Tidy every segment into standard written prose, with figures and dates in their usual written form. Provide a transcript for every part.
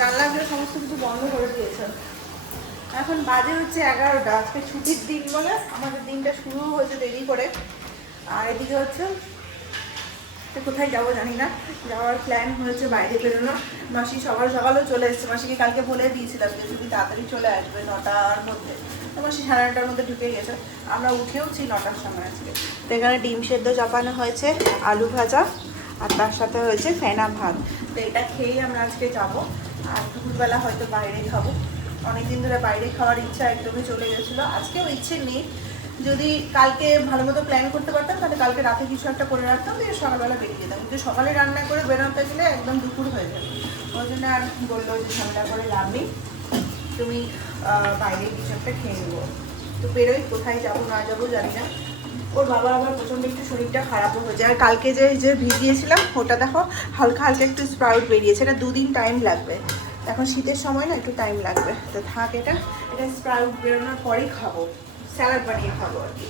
জানলাগুলো সমস্ত কিছু বন্ধ করে দিয়েছে। এখন বাজে হচ্ছে 11টা। আজকে ছুটির দিন বলে আমাদের দিনটা শুরু হয়েছে দেরি করে। আর এদিকে হচ্ছে কোথায় যাবো জানি না, যাওয়ার প্ল্যান হয়েছে বাইরে বেরোনো। মাসি সকাল সকালেও চলে এসেছে। মাসিকে কালকে বলে দিয়েছিলাম যে যদি তাড়াতাড়ি চলে আসবে 9টার মধ্যে, তো মাসি 9:30টার মধ্যে ঢুকে গেছে। আমরা উঠেওছি 9টার সময় আজকে। তো এখানে ডিম সেদ্ধ চাপানো হয়েছে, আলু ভাজা, আর তার সাথে হয়েছে ফেনা ভাত। তো এটা খেয়েই আমরা আজকে যাবো। আর দুপুরবেলা হয়তো বাইরে খাবো। অনেকদিন ধরে বাইরে খাওয়ার ইচ্ছা একদমই চলে গেছিলো। আজকেও ইচ্ছে নেই। যদি কালকে ভালো মতো প্ল্যান করতে পারতাম তাহলে কালকে রাতে কিছু একটা করে রাখতাম, দিয়ে সকালবেলা বেরিয়ে যেতাম। কিন্তু সকালে রান্না করে বেরোতে গেলে একদম দুপুর হয়ে যাবে। ওই জন্য আর বললো যে ঝামেলা করে লাভ নেই, তুমি বাইরে কিছু একটা খেয়ে নেবো। তো বেরোই, কোথায় যাবো না যাবো জানি না। ওর বাবার আবার প্রচণ্ড একটু শরীরটা খারাপও হয়ে যায়। আর কালকে যে ভিজিয়েছিলাম ওটা দেখো হালকা হালকা একটু স্প্রাউট বেরিয়েছে। এটা 2 দিন টাইম লাগবে। এখন শীতের সময় না একটু টাইম লাগবে। তো থাক, এটা স্প্রাউট বেরোনোর পরেই খাবো, স্যালাড বানিয়ে খাবো আর কি।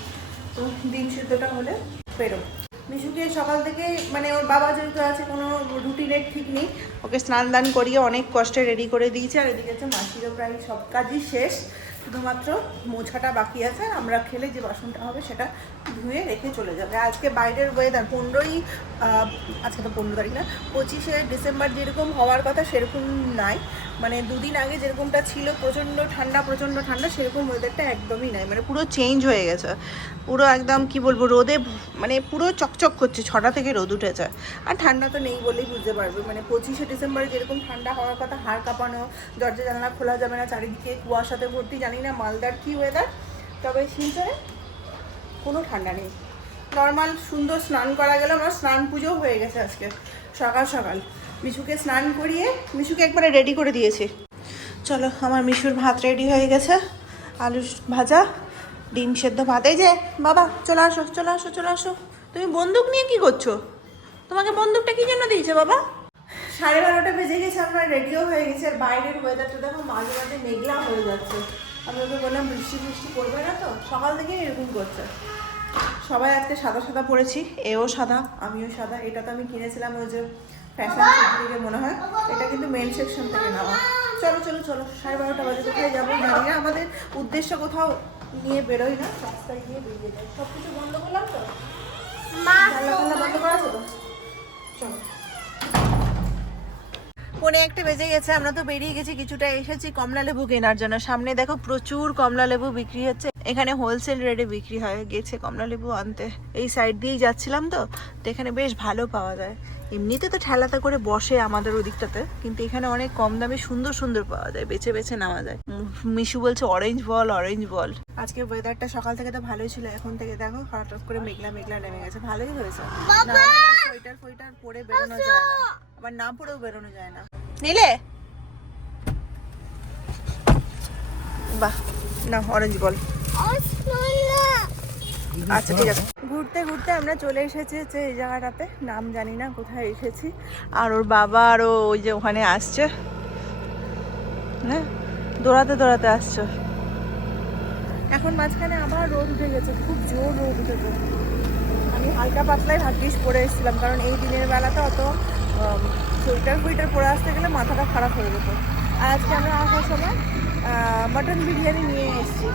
তো ডিম সিদ্ধটা হলে বেরোবো। মিশুকে সকাল থেকে মানে ওর বাবা যেহেতু আছে, কোনো রুটিনের ঠিক নেই, ওকে স্নান দান করিয়ে অনেক কষ্টে রেডি করে দিয়েছে। আর এদিকে হচ্ছে মাসিরও প্রায় সব কাজই শেষ, শুধুমাত্র মোছাটা বাকি আছে। আমরা খেলে যে বাসনটা হবে সেটা ধুয়ে রেখে চলে যাবে। আজকে বাইরের ওয়েদার 15ই, আজকে তো 15 তারিখ না, 25শে ডিসেম্বর যেরকম হওয়ার কথা সেরকম নাই। মানে 2 দিন আগে যেরকমটা ছিল প্রচণ্ড ঠান্ডা, সেরকম ওয়েদারটা একদমই নাই। মানে পুরো চেঞ্জ হয়ে গেছে। পুরো একদম কি বলবো, রোদে মানে পুরো চকচক করছে। 6টা থেকে রোদ উঠেছে। আর ঠান্ডা তো নেই বলেই বুঝতে পারবে। মানে 25শে ডিসেম্বরে যেরকম ঠান্ডা হওয়ার কথা, হাড় কাঁপানো, দরজা জানলা খোলা যাবে না, চারিদিকে কুয়াশাতে ভর্তি। জানি না মালদার কী ওয়েদার, তবে শিলচরে কোনো ঠান্ডা নেই। নর্মাল সুন্দর স্নান করা গেল। আমার স্নান পুজো হয়ে গেছে আজকে সকাল সকাল। মিশুকে স্নান করিয়ে মিশুকে একবারে রেডি করে দিয়েছি। চলো, আমার মিশুর ভাত রেডি হয়ে গেছে। আলু ভাজা, ডিম সেদ্ধ ভাত। এই যে বাবা, চলে আসো চলে আসো চলে আসো। তুমি বন্দুক নিয়ে কি করছো? তোমাকে বন্দুকটা কি জন্য দিয়েছে বাবা? 12:30 বেজে গেছে, আমরা রেডিও হয়ে গেছি। আর বাইরের ওয়েদারটা দেখো, মাঝে মাঝে মেঘলা হয়ে যাচ্ছে। আমি ওকে বললাম বৃষ্টি পড়বে না তো, সকাল থেকে এরকম করছে। সবাই আজকে সাদা সাদা পরেছি, এও সাদা আমিও সাদা। এটা তো আমি কিনেছিলাম ওই যে ফ্যাশন থেকে মনে হয়। এটা কিন্তু মেন সেকশন থেকে নেওয়া। চলো চলো চলো, 12:30 বাজে। কোথায় যাবো জানি না। আমাদের উদ্দেশ্য কোথাও নিয়ে বেরোই না, রাস্তায় গিয়ে বেরিয়ে যাই। সব কিছু বন্ধ করলাম তো, বন্ধ করা আছে তো। চলো, 1:45 বেজে গেছে। আমরা তো বেরিয়ে গেছি, কিছুটা এসেছি কমলা লেবু কেনার জন্য। সামনে দেখো প্রচুর কমলা লেবু বিক্রি হচ্ছে। এখানে হোলসেল রেটে বিক্রি হয়। গেছে কমলা লেবু আনতে। এই সাইড দিয়েই যাচ্ছিলাম তো এখানে বেশ ভালো পাওয়া যায়। এমনিতে তো ঠেলাতে করে বসে আমাদের ওদিকটাতে, কিন্তু এখানে অনেক কম দামে সুন্দর সুন্দর পাওয়া যায়, বেছে বেছে নেওয়া যায়। মিশু বলছে অরেঞ্জ বল। আজকে ওয়েদারটা সকাল থেকে তো ভালোই ছিল, এখন থেকে দেখো হঠাৎ করে মেঘলা মেঘলা নেমে গেছে। ভালোই হয়েছে, সোয়েটার পরে বেরোনো যায় না, আবার না পরেও বেরোনো যায় না। নিলে বাহ, না অরেঞ্জ বল। আচ্ছা ঠিক আছে। ঘুরতে ঘুরতে আমরা চলে এসেছি হচ্ছে এই জায়গাটাতে, নাম জানি না কোথায় এসেছি। আর ওর বাবা আরও ওই যে ওখানে আসছে, হ্যাঁ দৌড়াতে আসছে। এখন মাঝখানে আবার রোদ উঠে গেছে, খুব জোর রোদ উঠেছে। আমি হালকা পাতলাই ভাগ্যিস পরে এসেছিলাম, কারণ এই দিনের বেলাতে অত সোয়েটার পরে আসতে গেলে মাথাটা খারাপ হয়ে যেত। আর আজকে আমরা আসার সময় মাটন বিরিয়ানি নিয়ে এসেছি,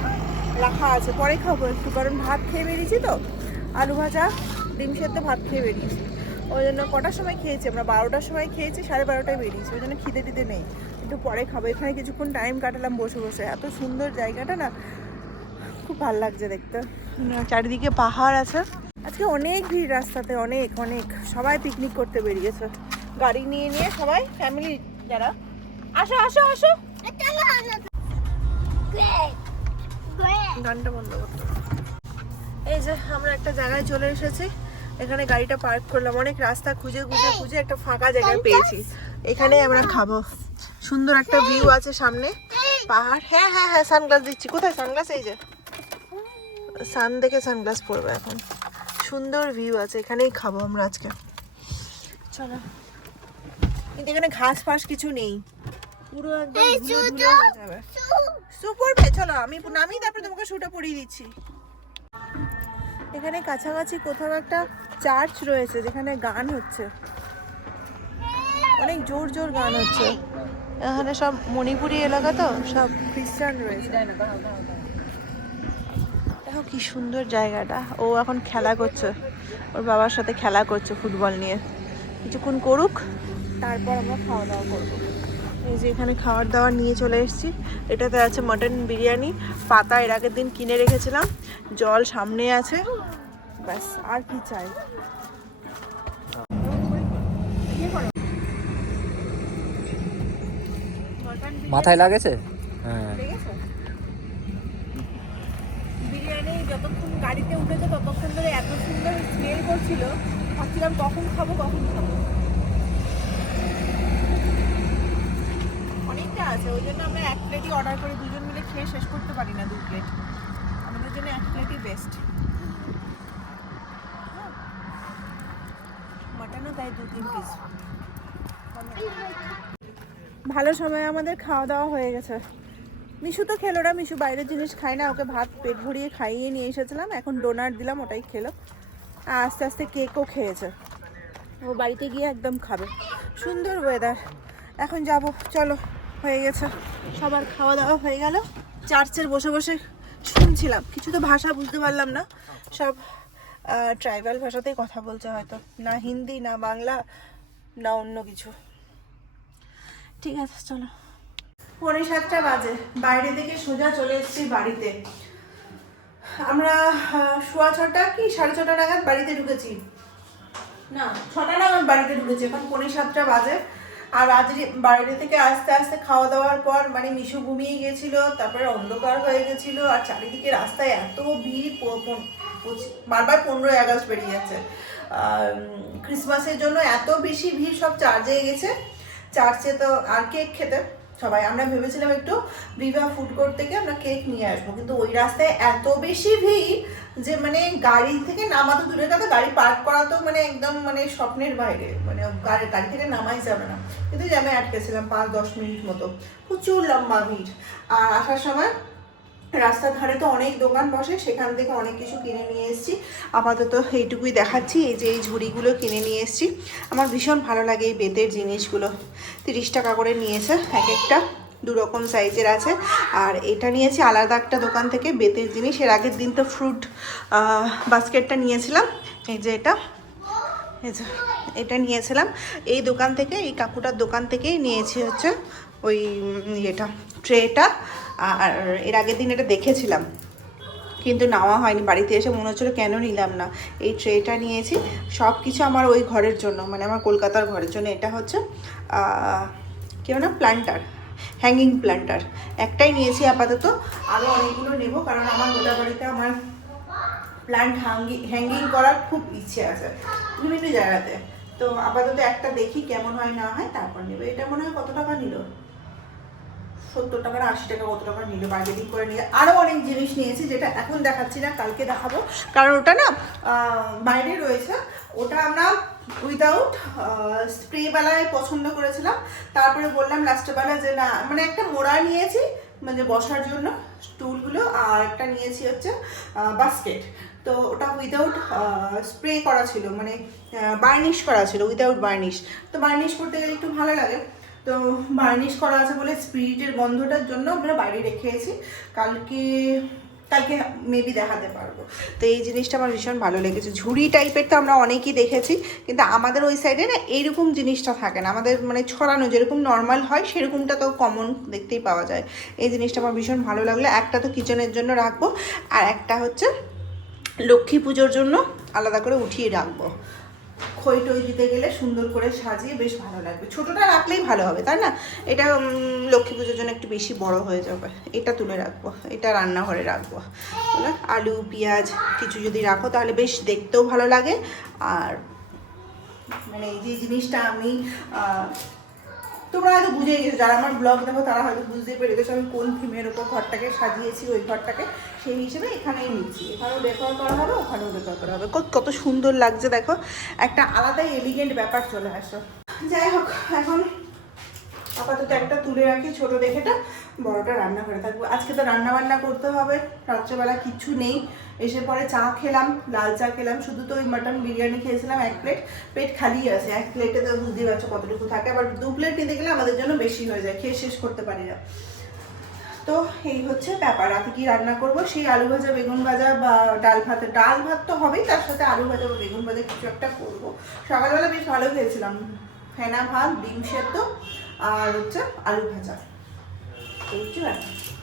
রাখা আছে, পরে খাবো একটু, কারণ ভাত খেয়ে বেরিয়েছি তো। আলু ভাজা, ডিম সেদ্ধ, ভাত খেয়ে বেরিয়েছি। ওই জন্য কটার সময় খেয়েছি আমরা? 12টার সময় খেয়েছি, 12:30টায় বেরিয়েছি। ওই জন্য খিদে টিদে নেই, একটু পরে খাবো। এখানে কিছুক্ষণ টাইম কাটালাম বসে বসে। এত সুন্দর জায়গাটা না, খুব ভালো লাগছে দেখতে। চারিদিকে পাহাড় আছে। আজকে অনেক ভিড় রাস্তাতে, অনেক অনেক। সবাই পিকনিক করতে বেরিয়েছে গাড়ি নিয়ে নিয়ে, সবাই ফ্যামিলি যারা। আসো আসো আসো, গানটা বন্ধ করতে। এই যে আমরা একটা জায়গায় চলে এসেছি, এখানে গাড়িটা পার্ক করলাম। অনেক রাস্তা খুঁজে একটা ফাঁকা জায়গায় পেয়েছি। এখানে আমরা খাবো। সুন্দর একটা ভিউ আছে সামনে, পাহাড়। হ্যাঁ হ্যাঁ হ্যাঁ, সানগ্লাস দিচ্ছি। কোথায় সানগ্লাস? এই যে সান দেখে সানগ্লাস পরবো এখন। সুন্দর ভিউ আছে, এখানেই খাবো আমরা আজকে। চলো, কিন্তু এখানে ঘাস ফাস কিছু নেই, পুরো একদম ধুলো ধুলো হয়ে যাবে। শু পরবে? চলো আমি নামি, তারপরে তোমাকে শুটা পরিয়ে দিচ্ছি। এখানে কাছাকাছি কোথাও একটা চার্চ রয়েছে যেখানে গান হচ্ছে, অনেক জোর জোর গান হচ্ছে। এখানে সব মণিপুরি এলাকা তো, সব খ্রিস্টান রয়েছে। দেখো কি সুন্দর জায়গাটা। ও এখন খেলা করছে, ওর বাবার সাথে খেলা করছে ফুটবল নিয়ে। কিছুক্ষণ করুক, তারপর আমরা খাওয়া দাওয়া করবো। এই যে এখানে খাওয়ার দাওয়ার নিয়ে চলে এসেছি। এটাতে আছে মাটন বিরিয়ানি, পাতা এর আগের দিন কিনে রেখেছিলাম, জল সামনে আছে, ব্যাস আর কি চাই। মাথায় লাগেছে? হ্যাঁ, বিরিয়ানি যতক্ষণ গাড়িতে উঠেছে ততক্ষণ ধরে এত সুন্দর স্মেল করছিল, ভাবছিলাম কখন খাবো কখন খাবো। অনেকটা আছে, ওই জন্য আমরা এক প্লেটই অর্ডার করে দুজন মিলে খেয়ে শেষ করতে পারি না 2 প্লেট। আমাদের জন্য এক প্লেটই বেস্ট। মাটনও তাই 2-3 পিস। ভালো সময় আমাদের খাওয়া দাওয়া হয়ে গেছে। মিশু তো খেলো না, মিশু বাইরের জিনিস খায় না, ওকে ভাত পেট ভরিয়ে খাইয়ে নিয়ে এসেছিলাম, এখন ডোনাট দিলাম, ওটাই খেলো। আর আস্তে আস্তে কেকও খেয়েছে, ও বাড়িতে গিয়ে একদম খাবে। সুন্দর ওয়েদার, এখন যাব। চলো, হয়ে গেছে, সবার খাওয়া দাওয়া হয়ে গেল। চার্চের বসে বসে শুনছিলাম, কিছু তো ভাষা বুঝতে পারলাম না, সব ট্রাইবাল ভাষাতেই কথা বলছে, হয়তো না হিন্দি না বাংলা না অন্য কিছু। ঠিক আছে চলো। 6:45 বাজে, বাইরে থেকে সোজা চলে এসেছি বাড়িতে। আমরা 6:15 কি 6:30 নাগাদ বাড়িতে ঢুকেছি, না 6টা নাগাদ বাড়িতে ঢুকেছি, এখন 6:45 বাজে। আর আজ বাইরে থেকে আস্তে আস্তে খাওয়া দাওয়ার পর মানে মিশু ঘুমিয়ে গিয়েছিল, তারপরে অন্ধকার হয়ে গেছিলো, আর চারিদিকে রাস্তায় এত ভিড়, বারবার 15ই আগস্ট বেরিয়ে যাচ্ছে, ক্রিসমাসের জন্য এত বেশি ভিড়, সব চার্চে গেছে। চার্চে তো আর কেক খেতে সবাই, আমরা ভেবেছিলাম একটু ভিভা ফুড কোর্ট থেকে আমরা কেক নিয়ে আসবো, কিন্তু ওই রাস্তায় এত বেশি ভিড় যে মানে গাড়ি থেকে নামা তো দূরের কথা, গাড়ি পার্ক করা তো মানে একদম মানে স্বপ্নের বাইরে, মানে গাড়ি থেকে নামাই যাবে না। কিন্তু জ্যামে আটকেছিলাম 5-10 মিনিট মতো, প্রচুর লম্বা ভিড়। আর আসার সময় রাস্তার ধারে তো অনেক দোকান বসে, সেখান থেকে অনেক কিছু কিনে নিয়ে এসেছি। আপাতত এইটুকুই দেখাচ্ছি, এই যে এই ঝুড়িগুলো কিনে নিয়ে এসেছি। আমার ভীষণ ভালো লাগে এই বেতের জিনিসগুলো। 30 টাকা করে নিয়েছে এক একটা, 2 রকম সাইজের আছে। আর এটা নিয়েছি আলাদা একটা দোকান থেকে বেতের জিনিস। এর আগের দিন তো ফ্রুট বাস্কেটটা নিয়েছিলাম, এই যে এটা নিয়েছিলাম এই দোকান থেকে, এই কাকুটার দোকান থেকেই নিয়েছি হচ্ছে ওই এটা ট্রেটা। আর এর আগের দিন এটা দেখেছিলাম কিন্তু নেওয়া হয়নি, বাড়িতে এসে মনে হচ্ছিলো কেন নিলাম না। এই ট্রেটা নিয়েছি, সব কিছু আমার ওই ঘরের জন্য, মানে আমার কলকাতার ঘরের জন্য। এটা হচ্ছে কেউ না প্ল্যান্টার, হ্যাঙ্গিং প্ল্যান্টার একটাই নিয়েছি আপাতত, আরও অনেকগুলো নেব, কারণ আমার গোটা বাড়িতে আমার প্ল্যান্ট হ্যাঙ্গিং করার খুব ইচ্ছে আছে বিভিন্ন জায়গাতে। তো আপাতত একটা দেখি কেমন হয় না হয়, তারপর নেবে। এটা মনে হয় কত টাকা নিল, 70 টাকা না 80 টাকা কত টাকা নিল, বার্গেনিং করে নিয়ে। আরও অনেক জিনিস নিয়েছি যেটা এখন দেখাচ্ছি না, কালকে দেখাবো, কারণ ওটা না বাইরে রয়েছে। ওটা আমরা উইদাউট স্প্রে বেলায় পছন্দ করেছিলাম, তারপরে বললাম লাস্টের বেলা যে না, মানে একটা মোড়া নিয়েছি মানে বসার জন্য স্টুলগুলো, আর একটা নিয়েছি হচ্ছে বাস্কেট। তো ওটা উইদাউট স্প্রে করা ছিল, মানে বার্নিশ করা ছিল, উইদাউট বার্নিশ। তো বার্নিশ করতে গেলে একটু ভালো লাগে, তো বার্নিশ করা আছে বলে স্পিরিটের গন্ধটার জন্য আমরা বাইরে রেখেছি। কালকে মেবি দেখাতে পারবো। তো এই জিনিসটা আমার ভীষণ ভালো লেগেছে। ঝুড়ি টাইপের তো আমরা অনেকই দেখেছি, কিন্তু আমাদের ওই সাইডে না এইরকম জিনিসটা থাকে না, আমাদের মানে ছড়ানো যেরকম নর্মাল হয় সেরকমটা তো কমন দেখতেই পাওয়া যায়। এই জিনিসটা আমার ভীষণ ভালো লাগলো। একটা তো কিচেনের জন্য রাখবো, আর একটা হচ্ছে লক্ষ্মী পুজোর জন্য আলাদা করে উঠিয়ে রাখবো। খই টই দিতে গেলে সুন্দর করে সাজিয়ে বেশ ভালো লাগবে। ছোটোটা রাখলেই ভালো হবে, তাই না? এটা লক্ষ্মী পুজোর জন্য একটু বেশি বড় হয়ে যাবে। এটা তুলে রাখবো, এটা রান্নাঘরে রাখবো। আলু পেঁয়াজ কিছু যদি রাখো তাহলে বেশ দেখতেও ভালো লাগে। আর মানে এই যে জিনিসটা আমি তোমরা হয়তো বুঝে গেছো, যারা আমার ব্লগ দেখো তারা হয়তো বুঝতে পেরে গেছো আমি কোন থিমের ওপর ঘরটাকে সাজিয়েছি। ওই ঘরটাকে সেই হিসেবে এখানেই নিচ্ছি, এখানেও ডেকোর করা হবে, ওখানেও ডেকোর করা হবে। কত সুন্দর লাগছে দেখো, একটা আলাদাই এলিগেন্ট ব্যাপার চলে আসো। যাই হোক, এখন আপাতত একটা তুলে রাখি, ছোট দেখেটা, বড়টা রান্না করে থাকবো। আজকে তো রান্না বান্না করতে হবে, রাত্রেবেলা কিছু নেই। এসে পরে চা খেলাম, লাল চা খেলাম, শুধু তো ওই মাটন বিরিয়ানি খেয়েছিলাম 1 প্লেট, পেট খালি আছে। 1 প্লেটে তো বুঝতেই পারছো কতটুকু থাকে, আবার 2 প্লেট নিতে গেলে আমাদের জন্য বেশি হয়ে যায়, খেয়ে শেষ করতে পারি না। তো এই হচ্ছে ব্যাপার। রাতে কি রান্না করব, সেই আলু ভাজা, বেগুন ভাজা বা ডাল ভাত তো হবেই, তার সাথে আলু ভাজা বা বেগুন ভাজা কিছু একটা করবো। সকালবেলা বেশ ভালো খেয়েছিলাম, ফেনা ভাত, ডিম সেদ্ধ আর হচ্ছে আলু ভাজা। এই হচ্ছে ব্যাপার।